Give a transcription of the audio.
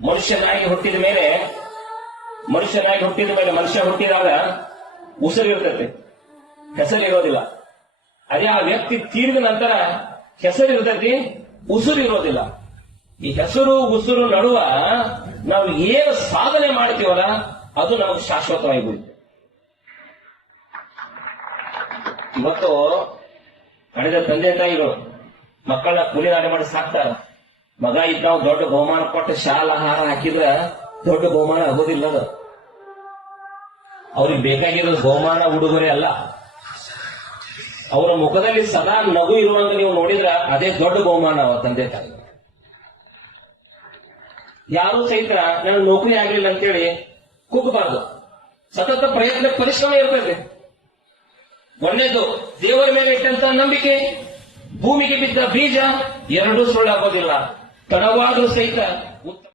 ಮನುಷ್ಯನಾಗಿ ಹುಟ್ಟಿದ ಮೇಲೆ, ಮನುಷ್ಯನಾಗಿ ಹುಟ್ಟಿದ ಮೇಲೆ ಮನುಷ್ಯ ಹುಟ್ಟಿದಾಗ ಉಸಿರು ಇರ್ತೈತೆ ಹೆಸರು ಇರೋದಿಲ್ಲ. ಅದೇ ಆ ವ್ಯಕ್ತಿ ತೀರಿದ ನಂತರ ಹೆಸರು ಇರ್ತೈತಿ ಉಸಿರು ಇರೋದಿಲ್ಲ. ಈ ಹೆಸರು ಉಸಿರು ನಡುವ ನಾವು ಏನು ಸಾಧನೆ ಮಾಡ್ತೀವಲ್ಲ, ಅದು ನಮಗೆ ಶಾಶ್ವತವಾಗಿ ಬಿಡುತ್ತೆ ಇವತ್ತು, ಕಳೆದ ತಂದೆ ತಾಯಿಗಳು ಮಕ್ಕಳನ್ನ ಕೂಲಿನಾಡಿ ಮಾಡಿ ಸಾಕ್ತಾರ. ಮಗ ಇದ್ದಾವ್ ದೊಡ್ಡ ಬಹುಮಾನ ಕೊಟ್ಟು ಶಾಲ ಹಾರ ಹಾಕಿದ್ರ ದೊಡ್ಡ ಬಹುಮಾನ ಆಗೋದಿಲ್ಲ ಅದು. ಅವ್ರಿಗೆ ಬೇಕಾಗಿರೋದು ಬಹುಮಾನ ಉಡುಗೊರೆ ಅಲ್ಲ. ಅವರ ಮುಖದಲ್ಲಿ ಸದಾ ನಗು ಇರುವಂತ ನೀವು ನೋಡಿದ್ರ ಅದೇ ದೊಡ್ಡ ಬಹುಮಾನ ಅವ ತಂದೆ ತಾಯಿ. ಯಾರು ಸಹಿತ ನನಗೆ ನೌಕರಿ ಆಗ್ಲಿಲ್ಲ ಅಂತೇಳಿ ಕುಗ್ಗಬಾರ್ದು ಸತತ ಪ್ರಯತ್ನ ಪರಿಶ್ರಮ ಇರ್ತದೆ. ಒಂದೇದು ದೇವರ ಮೇಲೆ ಇಟ್ಟಂತ ನಂಬಿಕೆ, ಭೂಮಿಗೆ ಬಿದ್ದ ಬೀಜ, ಎರಡೂ ಸುಳ್ಳಾಗೋದಿಲ್ಲ. ತಡವಾದ್ರೂ ಸಹಿತ ಉತ್ತ-